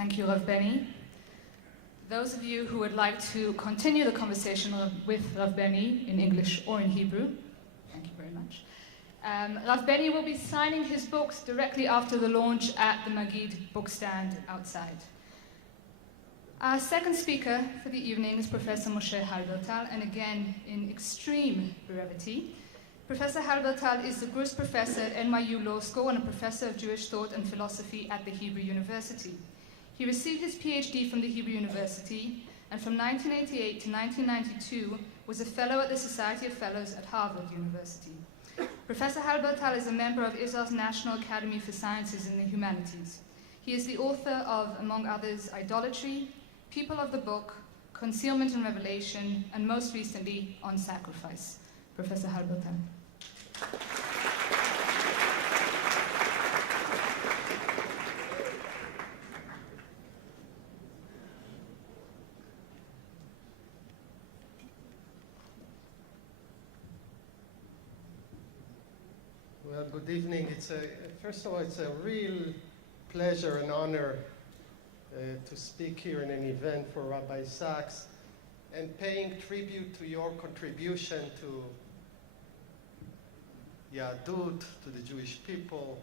Thank you, Rav Benny. Those of you who would like to continue the conversation with Rav Benny in English or in Hebrew, thank you very much. Rav Benny will be signing his books directly after the launch at the Magid bookstand outside. Our second speaker for the evening is Professor Moshe Halbertal, and again, in extreme brevity. Professor Halbertal is the Gruss Professor at NYU Law School and a Professor of Jewish Thought and Philosophy at the Hebrew University. He received his PhD from the Hebrew University, and from 1988 to 1992 was a Fellow at the Society of Fellows at Harvard University. Professor Halbertal is a member of Israel's National Academy for Sciences and the Humanities. He is the author of, among others, Idolatry, People of the Book, Concealment and Revelation, and most recently, On Sacrifice. Professor Halbertal. Well, good evening. First of all, it's a real pleasure and honor to speak here in an event for Rabbi Sachs and paying tribute to your contribution to Yahadut, to the Jewish people,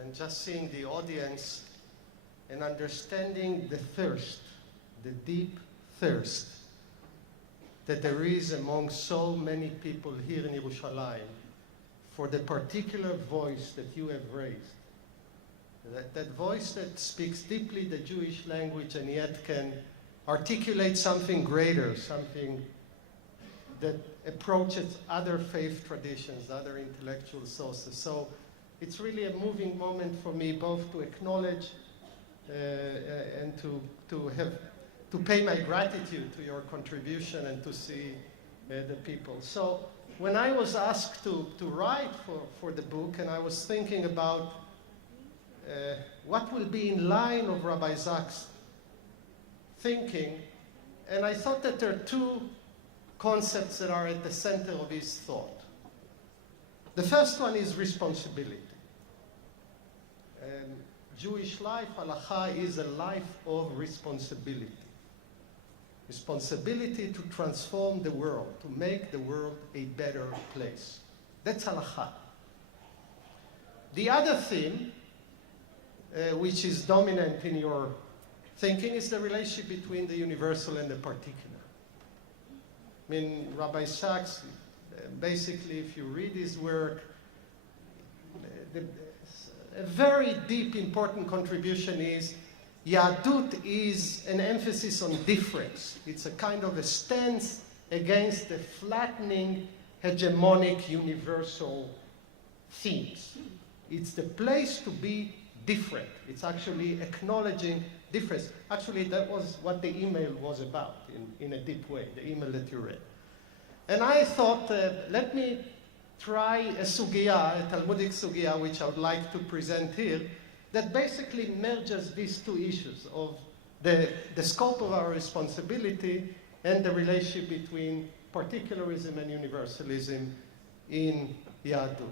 and just seeing the audience and understanding the thirst, the deep thirst that there is among so many people here in Yerushalayim for the particular voice that you have raised. That voice that speaks deeply the Jewish language and yet can articulate something greater, something that approaches other faith traditions, other intellectual sources. So it's really a moving moment for me both to acknowledge and to pay my gratitude to your contribution and to see the people. So when I was asked to write for the book, and I was thinking about what will be in line of Rabbi Sachs' thinking, and I thought that there are two concepts that are at the center of his thought. The first one is responsibility. Jewish life, halacha, is a life of responsibility. Responsibility to transform the world, to make the world a better place. That's halacha. The other theme, which is dominant in your thinking, is the relationship between the universal and the particular. I mean, Rabbi Sachs, basically, if you read his work, a very deep, important contribution is Yahadut is an emphasis on difference. It's a kind of a stance against the flattening, hegemonic, universal themes. It's the place to be different. It's actually acknowledging difference. Actually, that was what the email was about in a deep way, the email that you read. And I thought, let me try a sugya, a Talmudic sugya, which I would like to present here, that basically merges these two issues of the scope of our responsibility and the relationship between particularism and universalism in Yahadut.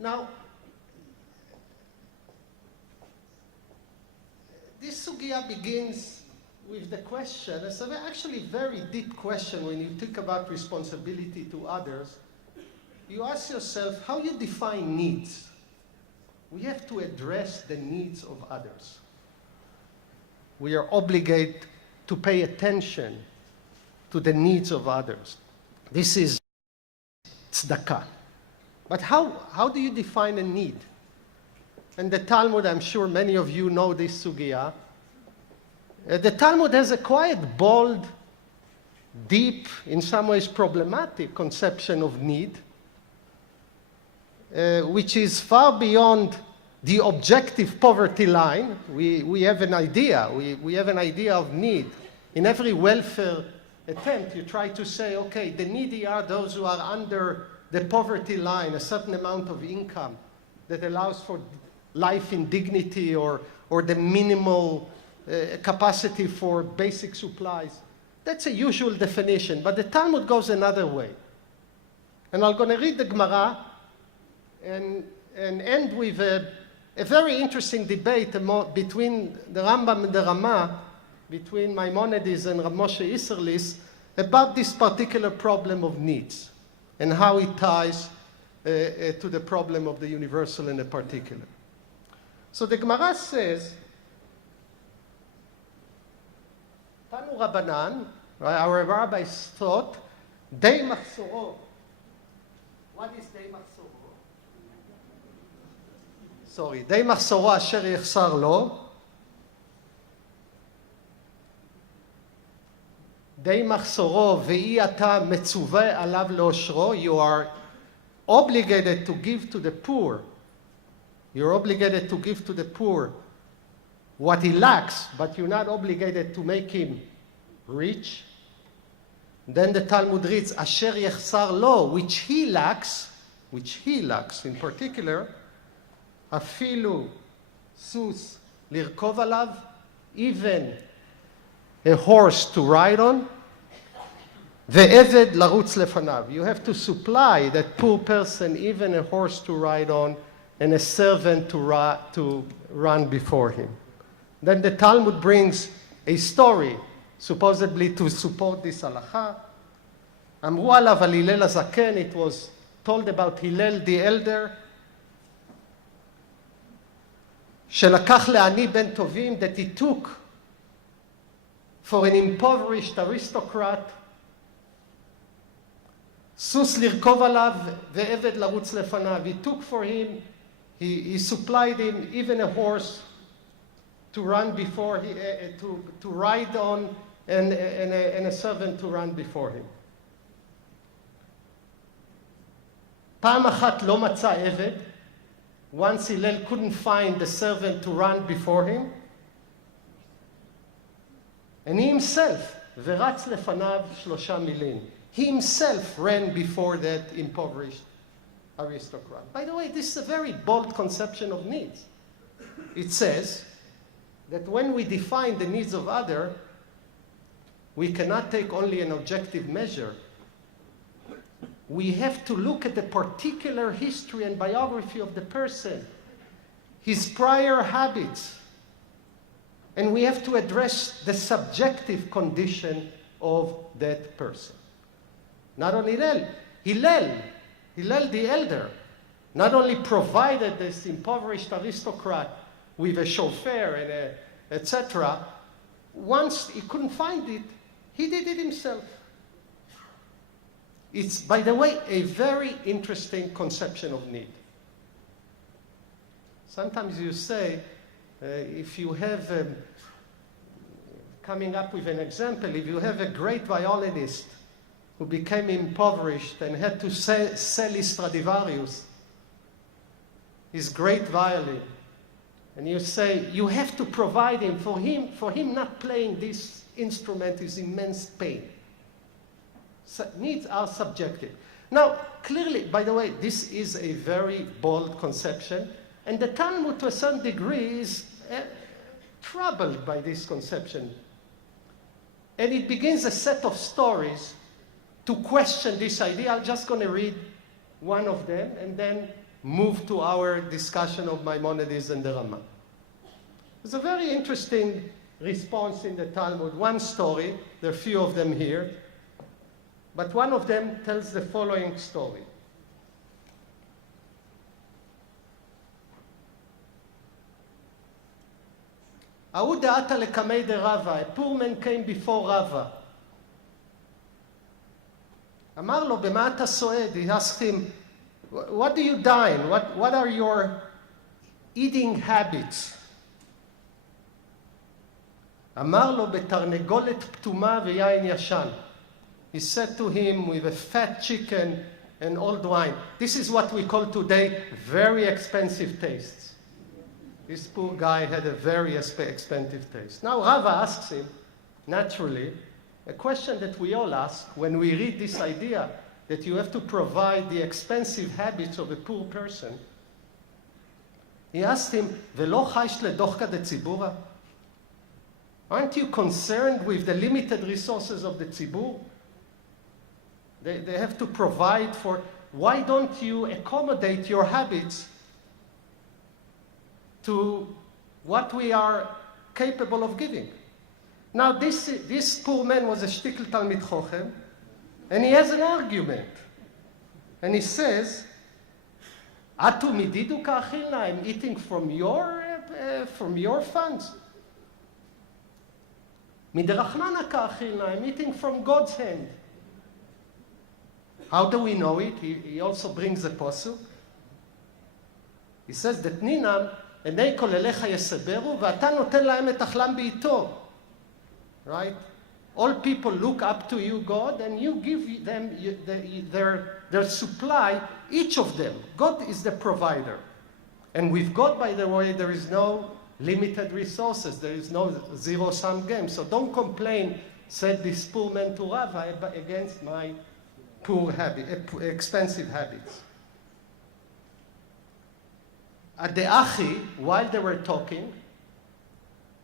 Now, this sugya begins with the question, it's an actually very deep question when you think about responsibility to others. You ask yourself how you define needs. We have to address the needs of others. We are obligated to pay attention to the needs of others. This is tzedakah. But how do you define a need? And the Talmud, I'm sure many of you know this sugya. The Talmud has a quite bold, deep, in some ways problematic conception of need, which is far beyond the objective poverty line. We have an idea. We have an idea of need. In every welfare attempt, you try to say, okay, the needy are those who are under the poverty line, a certain amount of income that allows for life in dignity or the minimal capacity for basic supplies. That's a usual definition, but the Talmud goes another way. And I'm going to read the Gemara and end with a a very interesting debate between the Rambam and the Rama, between Maimonides and Rav Moshe Isserlis, about this particular problem of needs and how it ties to the problem of the universal and the particular. So the Gemara says, Tanu Rabbanan, our rabbis thought, Dei Machsoro. What is Dei Machsoro? Sorry, Dei Machsoro Asher Yechsar Lo. Dei Machsoro Ve'i Ata Metzuve Alav Leoshro. You are obligated to give to the poor. You're obligated to give to the poor what he lacks, but you're not obligated to make him rich. Then the Talmud reads, Asher Yechsar Lo, which he lacks in particular, Afilu Sus Lirkov Alav, even a horse to ride on, Ve'eved Larutz Lefanav. You have to supply that poor person even a horse to ride on and a servant to run before him. Then the Talmud brings a story, supposedly to support this halacha. Amru alav al Hillel hazaken, it was told about Hillel the elder, שלקח לעני בן טובים, that he took for an impoverished aristocrat, סוס לרכוב עליו ועבד לרוץ לפניו. He took for him, he supplied him even a horse to run before to ride on, and a servant to run before him. פעם אחת לא מצא עבד. Once Hillel couldn't find the servant to run before him, and he himself, ורץ לפניו 3 מילים. He himself ran before that impoverished aristocrat. By the way, this is a very bold conception of needs. It says that when we define the needs of others, we cannot take only an objective measure. We have to look at the particular history and biography of the person, his prior habits, and we have to address the subjective condition of that person. Not only Hillel the elder, not only provided this impoverished aristocrat with a chauffeur and etc. Once he couldn't find it, he did it himself. It's, by the way, a very interesting conception of need. Sometimes you say, if you have, coming up with an example, if you have a great violinist who became impoverished and had to sell his Stradivarius, his great violin, and you say, you have to provide him, for him not playing this instrument is immense pain. So needs are subjective. Now, clearly, by the way, this is a very bold conception, and the Talmud, to a certain degree, is troubled by this conception. And it begins a set of stories to question this idea. I'm just going to read one of them and then move to our discussion of Maimonides and the Rama. There's a very interesting response in the Talmud. One story, there are a few of them here, but one of them tells the following story. ההוא דעתה לקמי דרבה, a poor man came before Rava. אמר לו, במה אתה סועד? He asked him, what do you dine? What are your eating habits? אמר לו, בתרנגולת פתומה ויין ישן. He said to him, with a fat chicken and old wine. This is what we call today very expensive tastes. This poor guy had a very expensive taste. Now Rava asks him, naturally, a question that we all ask when we read this idea that you have to provide the expensive habits of a poor person. He asked him, ולא חייש לדוחקא דציבורא? Aren't you concerned with the limited resources of the tzibur? They have to provide for. Why don't you accommodate your habits to what we are capable of giving. Now, this poor man was a shtickl Talmid Chochem, and he has an argument. And he says, Atu mididu ka'achilna, I'm eating from your funds. Miderachmana ka'achilna, I'm eating from God's hand. How do we know it? He also brings a posuk. He says that Ninam, עיני כל אליך יסברו, ואתה נותן להם את אכלם בעיתו. Right? All people look up to you, God, and you give them their supply, each of them. God is the provider. And with God, by the way, there is no limited resources. There is no zero-sum game. So don't complain, said this poor man to Rava, against my expensive habits. At the Achi, while they were talking,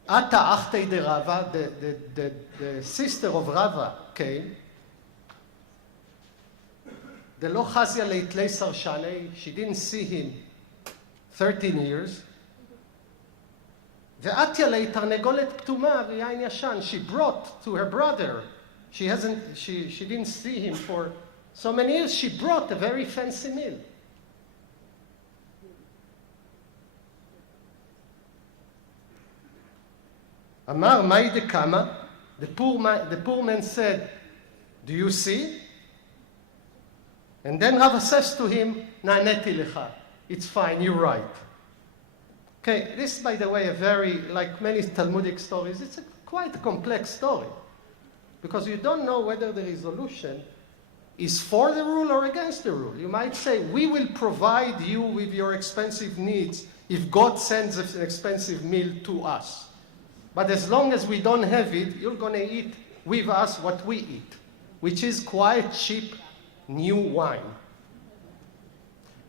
Ata Achtei de Rava, the sister of Rava, came. The Lo Chazia Leitlei Sarshane, she didn't see him 13 years. Ve'atya Leitarnegolet Ptuma v'yain yashan, she brought to her brother. She didn't see him for so many years. She brought a very fancy meal. Amar mai dekama, the poor man said, do you see? And then Rava says to him, na'aneti lecha, it's fine, you're right. Okay, this, by the way, a very, like many Talmudic stories, it's quite a complex story. Because you don't know whether the resolution is for the rule or against the rule. You might say, we will provide you with your expensive needs if God sends an expensive meal to us. But as long as we don't have it, you're going to eat with us what we eat, which is quite cheap new wine.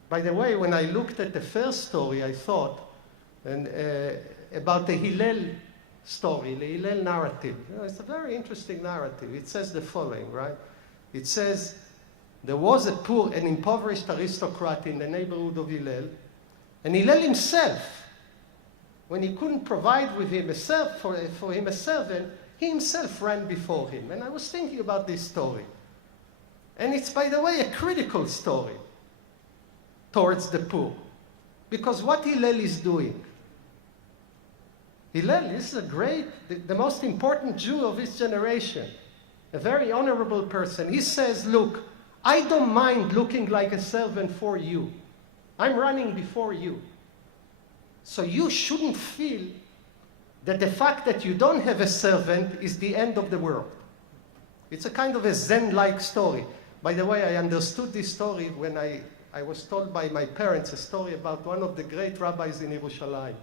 By the way, when I looked at the first story, I thought about the Hillel story, the Hillel narrative. You know, it's a very interesting narrative. It says the following, right? It says, there was an impoverished aristocrat in the neighborhood of Hillel, and Hillel himself, when he couldn't provide with him for him a servant, he himself ran before him. And I was thinking about this story. And it's, by the way, a critical story towards the poor. Because what Hillel is doing, Hillel is the most important Jew of his generation, a very honorable person. He says, look, I don't mind looking like a servant for you. I'm running before you. So you shouldn't feel that the fact that you don't have a servant is the end of the world. It's a kind of a Zen-like story. By the way, I understood this story when I was told by my parents a story about one of the great rabbis in Yerushalayim,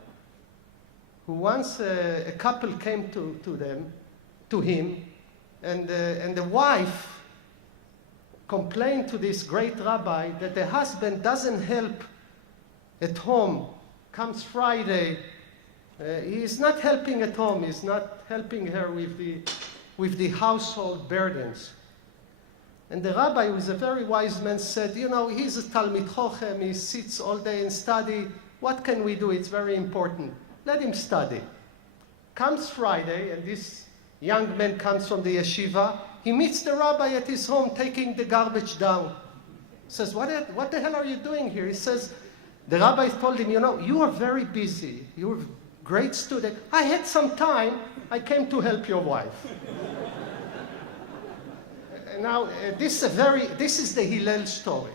who once a couple came to him, and the wife complained to this great rabbi that the husband doesn't help at home. Comes Friday, he's not helping at home. He's not helping her with the household burdens. And the rabbi, who is a very wise man, said, you know, he's a Talmid Chochem. He sits all day and study. What can we do? It's very important. Let him study. Comes Friday, and this young man comes from the yeshiva. He meets the rabbi at his home, taking the garbage down. Says, what the hell are you doing here? He says, the rabbi told him, you know, you are very busy. You're a great student. I had some time. I came to help your wife. Now, this is the Hillel story.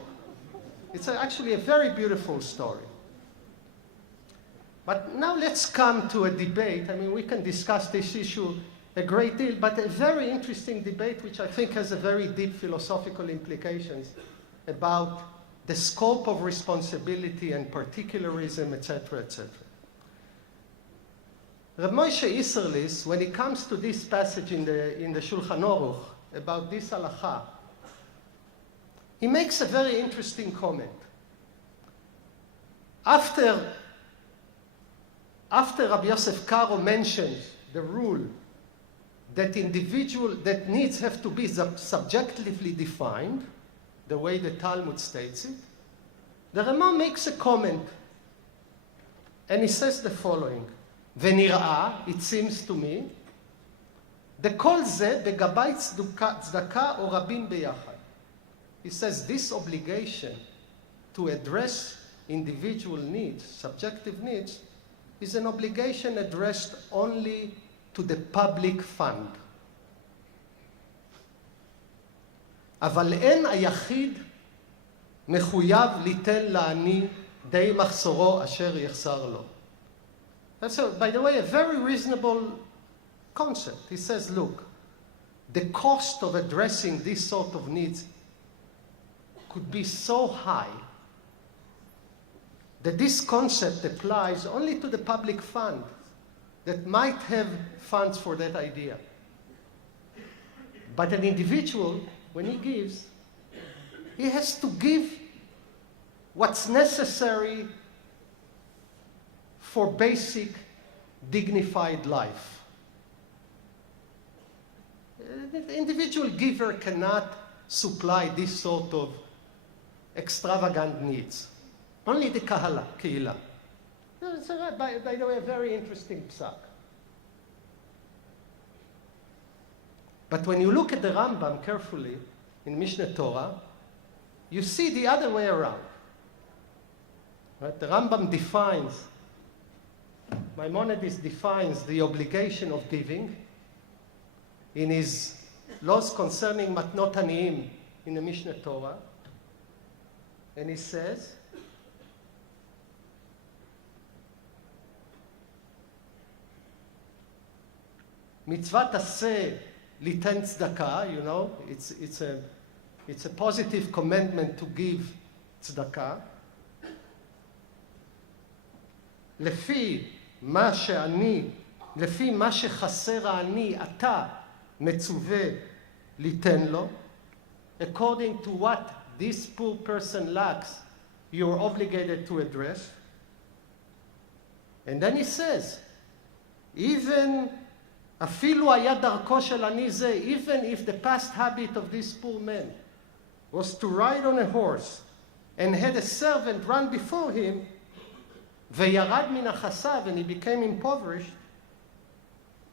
It's actually a very beautiful story. But now let's come to a debate. I mean, we can discuss this issue a great deal, but a very interesting debate which I think has a very deep philosophical implications about the scope of responsibility and particularism, etc., etc. Rav Moshe Isserlis, when it comes to this passage in the Shulchan Aruch about this halacha, he makes a very interesting comment. After Rabbi Yosef Karo mentions the rule that needs have to be subjectively defined, the way the Talmud states it, the Rama makes a comment. And he says the following, ונראה, it seems to me, דכל זה בגבי צדקה או רבים ביחד. He says this obligation to address individual needs, subjective needs, is an obligation addressed only to the public fund. אבל אין היחיד מחויב ליתן לעני די מחסורו אשר יחסר לו. That's, by the way, a very reasonable concept. He says, look, the cost of addressing this sort of needs could be so high that this concept applies only to the public fund that might have funds for that idea. But an individual, when he gives, he has to give what's necessary for basic, dignified life. The individual giver cannot supply this sort of extravagant needs. Only the kehillah. It's by the way, a very interesting psak. But when you look at the Rambam carefully in Mishneh Torah, you see the other way around. Right? The Rambam defines, Maimonides defines the obligation of giving in his laws concerning matnot aniyim in the Mishneh Torah. And he says, mitzvah taseh litan tzedakah, you know, it's a positive commandment to give tzedakah. לפי מה שחסר העני אתה מצווה ליתן לו, according to what this poor person lacks, you're obligated to address. And then he says, even אפילו היה דרכו של עני זה, even if the past habit of this poor man was to ride on a horse and had a servant run before him, וירד מן החסה, and he became impoverished,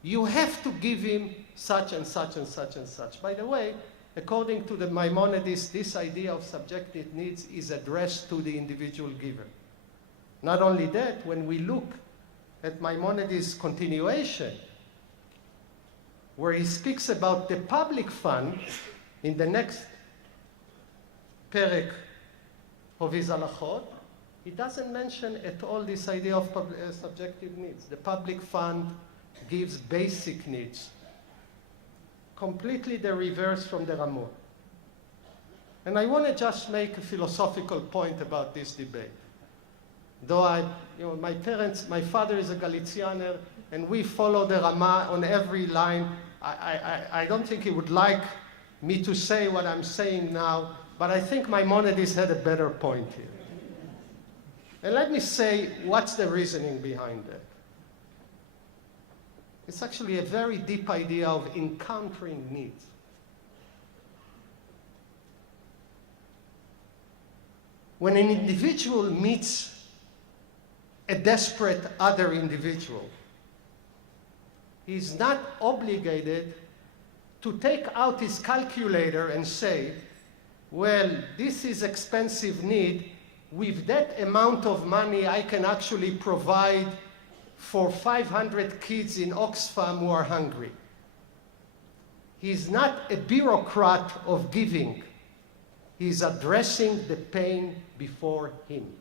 you have to give him such and such and such and such. By the way, according to the Maimonides, this idea of subjective needs is addressed to the individual giver. Not only that, when we look at Maimonides' continuation, where he speaks about the public fund in the next perek of his halachot, he doesn't mention at all this idea of subjective needs. The public fund gives basic needs, completely the reverse from the Rama. And I want to just make a philosophical point about this debate. Though my father is a Galicianer, and we follow the Rama on every line, I don't think he would like me to say what I'm saying now, but I think Maimonides had a better point here. And let me say what's the reasoning behind that. It's actually a very deep idea of encountering needs. When an individual meets a desperate other individual, he's not obligated to take out his calculator and say, well, this is expensive need. With that amount of money, I can actually provide for 500 kids in Oxfam who are hungry. He's not a bureaucrat of giving. He's addressing the pain before him.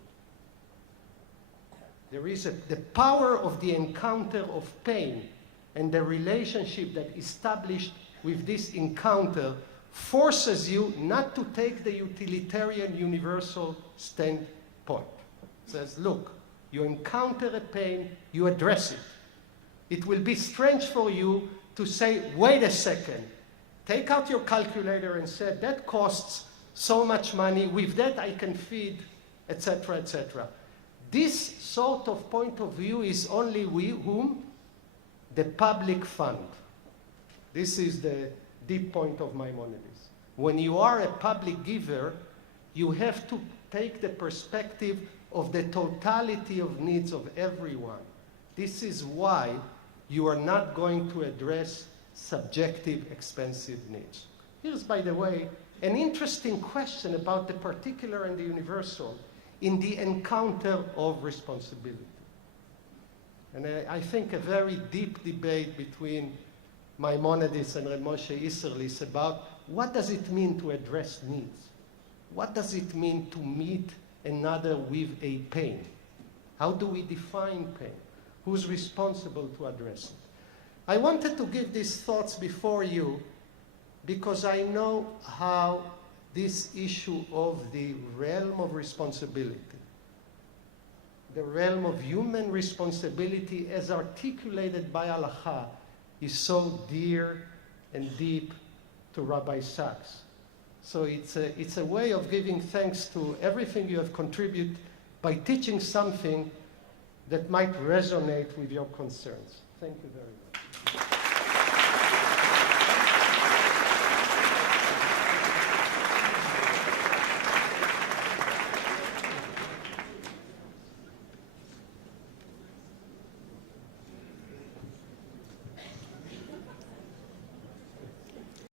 There is the power of the encounter of pain and the relationship that established with this encounter forces you not to take the utilitarian universal standpoint. It says, look, you encounter a pain, you address it. It will be strange for you to say, wait a second, take out your calculator and say, that costs so much money, with that I can feed, etc., etc. This sort of point of view is only whom? The public fund. This is the deep point of Maimonides. When you are a public giver, you have to take the perspective of the totality of needs of everyone. This is why you are not going to address subjective, expensive needs. Here's, by the way, an interesting question about the particular and the universal in the encounter of responsibility. And I think a very deep debate between Maimonides and Reb Moshe Isserlis about what does it mean to address needs? What does it mean to meet another with a pain? How do we define pain? Who's responsible to address it? I wanted to give these thoughts before you because I know how this issue of the realm of responsibility, the realm of human responsibility as articulated by Halacha, is so dear and deep to Rabbi Sachs. So it's a way of giving thanks to everything you have contributed by teaching something that might resonate with your concerns. Thank you very much.